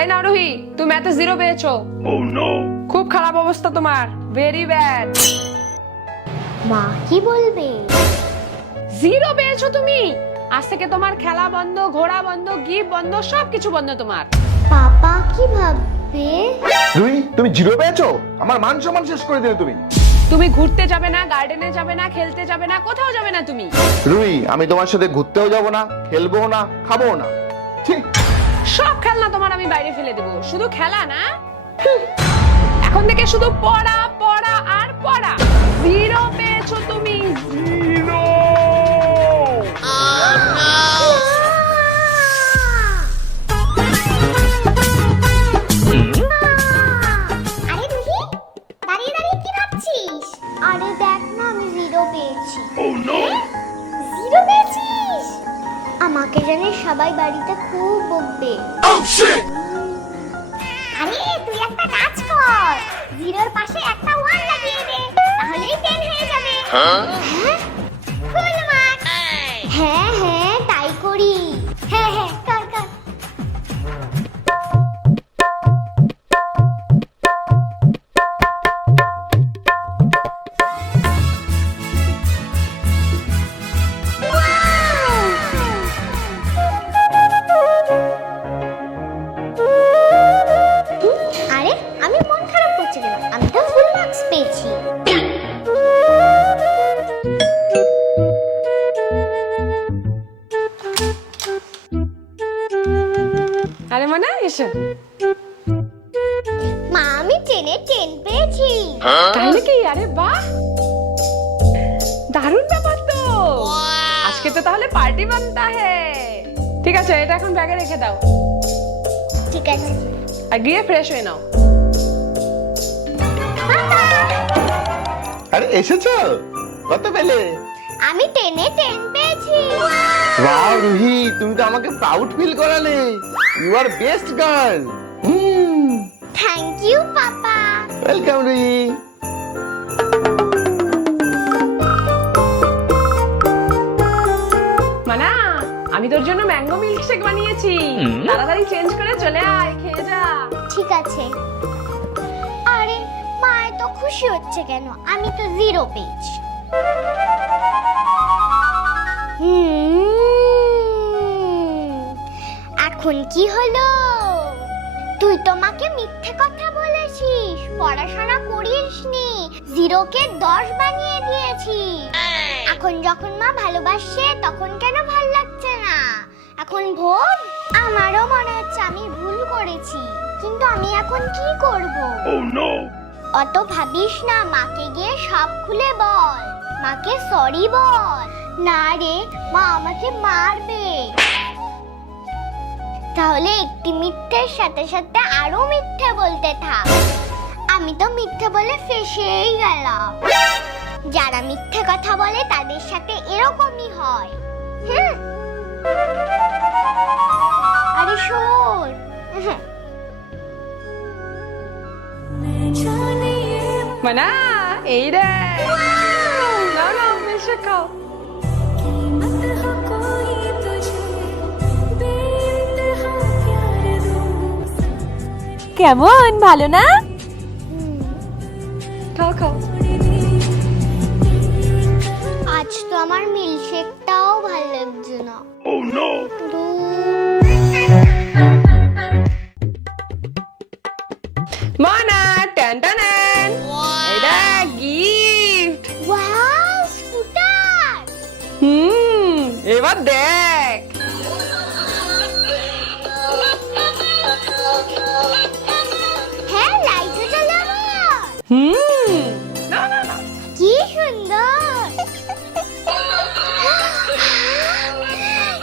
এই না রুহি তুমি এত জিরো পেয়েছ। খুব খারাপ অবস্থা তোমার। ভেরি ব্যাড মা কি বলবে? জিরো পেয়েছ তুমি। আজ থেকে তোমার খেলা বন্ধ ঘোড়া বন্ধ গিফট বন্ধ সবকিছু বন্ধ তোমার। পাপা কি ভাববে? রুই তুমি জিরো পেয়েছ? আমার মান সম্মান শেষ করে দিলে তুমি। তুমি ঘুরতে যাবে না গার্ডেনে যাবে না খেলতে যাবে না কোথাও যাবে না তুমি। রুই আমি তোমার সাথে ঘুরতেও যাব না খেলব না খাব না। ঠিক সব খেলনা তোমার আমি বাইরে ফেলে দেবো। শুধু খেলা না? এখন থেকে শুধু পড়া পড়া আর পড়া। জিরো আমাকে জানে সবাই বাড়িতে খুব বকবে। আরে তুই একটা কাজ কর। জিরোর পাশে একটা ওয়ান লাগিয়ে দে তাহলেই টেন হয়ে যাবে। হ্যাঁ? আরে মানে এসো। মা আমি টেনে টেন পেয়েছি। তাই নাকি আরে বাহ! দারুণ ব্যাপার তো। আজকে তো তাহলে পার্টি বানতা হে। ঠিক আছে এটা এখন ব্যাগে রেখে দাও। ঠিক আছে। আর গিয়ে ফ্রেশ হয়ে নাও। আরে এসেছ? কত পেলে? আমি টেনে টেন পেয়েছি। ওয়াও রুহি তুমি তো আমাকে প্রাউড ফিল করালে। You are best girl hmm thank you papa. Welcome Ruhi. মানা আমি তোর জন্য ম্যাঙ্গো মিল্কশেক বানিয়েছি। তাড়াতাড়ি চেঞ্জ করে চলে আয় খেয়ে যা। ঠিক আছে। আরে মা এত খুশি হচ্ছে কেন? আমি তো জিরো পেয়েছি এখন কি হলো? তুই তোমাকে মিথ্যে কথা বলেছিস। পড়াশোনা করিসনি। জিরোকে দশ বানিয়ে দিয়েছি এখন যখন মা ভালোবাসছে তখন কেন ভালো লাগছে না? এখন ভোগ আমারও মনে হচ্ছে আমি ভুল করেছি। কিন্তু আমি এখন কি করব? অত ভাবিস না মাকে গিয়ে সব খুলে বল। মাকে সরি বল। না রে মা আমাকে মারবে। তাহলে একটি মিথ্যের সাথে সাথে আরও মিথ্যে বলতে থাক। আমি তো মিথ্যে বলে ফেসেই গেলাম। যারা মিথ্যে কথা বলে তাদের সাথে এরকমই হয়। হুম? আরে শোন। মানা এই রে। নাও নাও মিল্কশেক খাও। কেমন? ভালো না? খাও খাও। আজ তো আমার মিল্কশেকটাও ভালো লাগছে না। মানা টান টান এটা গিফট ওয়াও স্কুটার হুম এবার দেখ। হুম না না না কি সুন্দর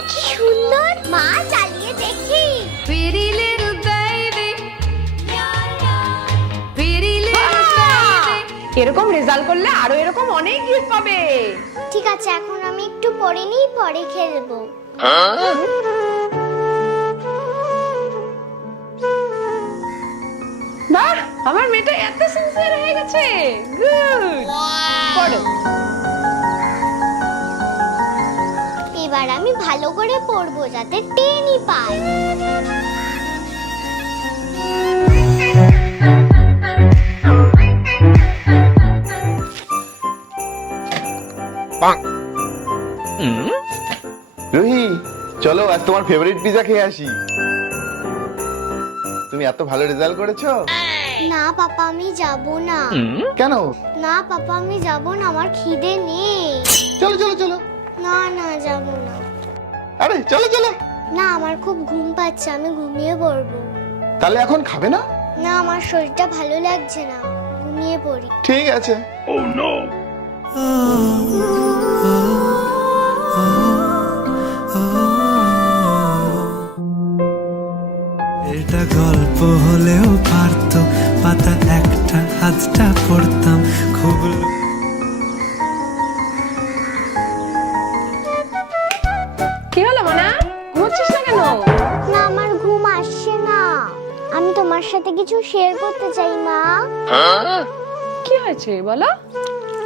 কি সুন্দর মা চালিয়ে দেখি. এরকম রেজাল্ট করলে আরও এরকম অনেক গিফট পাবে ঠিক আছে এখন আমি একটু পরে নিই পরে খেলব বাহ আমার মেয়েটা এত সিনসিয়ার হয়ে গেছে। গুড পড়ো। এবার আমি ভালো করে পড়ব যাতে টেনই পাই রুহি চলো আজ তোমার ফেভারিট পিজা খেয়ে আসি। তুমি এত ভালো রেজাল্ট করেছ। না পাপা আমি যাব না। কেন? না পাপা আমি যাব না আমার খিদে নেই। চলো চলো চলো। না না যাব না। আরে চলো চলো। না আমার খুব ঘুম পাচ্ছে আমি ঘুমিয়ে পড়ব। তাহলে এখন খাবে না? না আমার শরীরটা ভালো লাগছে না ঘুমিয়ে পড়ি। ঠিক আছে। এটা হাতটা পড়তাম খুব কি হলো মানা? ঘুমোচ্ছিস না কেন? না আমার ঘুম আসছে না। আমি তোমার সাথে কিছু শেয়ার করতে চাই মা। কি হয়েছে? বলো।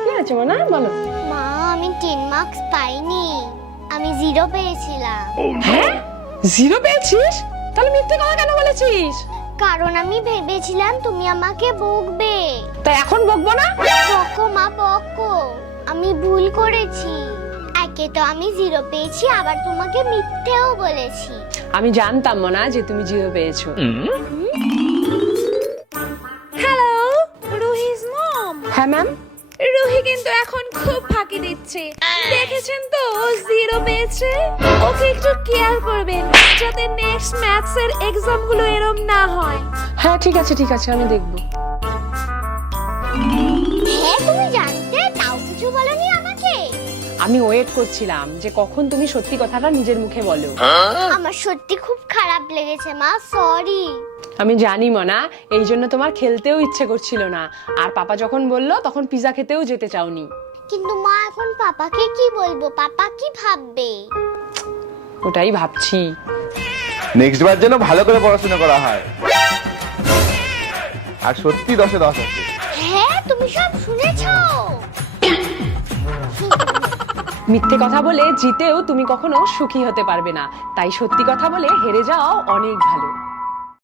কি হয়েছে মানা? বলো। মা আমি টেন মার্কস পাইনি। আমি জিরো পেয়েছিলাম। হ্যাঁ? জিরো পেয়েছিস? তাহলে মিথ্যে কথা কেন বলেছিস? কারণ আমি ভেবেছিলাম তুমি আমাকে বকবে। তাই এখন বকবো না? বকো মা বকো। আমি ভুল করেছি। একে তো আমি জিরো পেয়েছি আবার তোমাকে মিথ্যেও বলেছি। আমি জানতাম না যে তুমি জিরো পেয়েছ। হ্যালো রুহিস মম হ্যাঁ ম্যাম রুহি কিন্তু এখন খুব ফাঁকি দিচ্ছে। দেখেছেন তো ও জিরো পেয়েছে? ওকে একটু কেয়ার করবেন যাতে নেক্সট ম্যাথস এর এক্সামগুলো এরম না হয়। হ্যাঁ ঠিক আছে ঠিক আছে আমি দেখব। হ্যাঁ তুমি জানতে তাও কিছু বলনি আমাকে। আমি ওয়েট করছিলাম যে কখন তুমি সত্যি কথাটা নিজের মুখে বলো। আমার সত্যি খুব খারাপ লেগেছে মা সরি আমি জানি মনা এই জন্য তোমার খেলতেও ইচ্ছে করছিল না। আর পাপা যখন বলল তখন পিজা খেতেও যেতে চাওনি। কিন্তু মা এখন পাপাকে কি বলব? পাপা কি ভাববে? ওটাই ভাবছি। নেক্সট বার যেন ভালো করে পড়াশোনা করা হয়। আর সত্যি দশে দশ আছে। হ্যাঁ তুমি সব শুনেছো? মিথ্যে কথা বলে জিতেও তুমি কখনো সুখী হতে পারবে না। তাই সত্যি কথা বলে হেরে যাওয়া অনেক ভালো।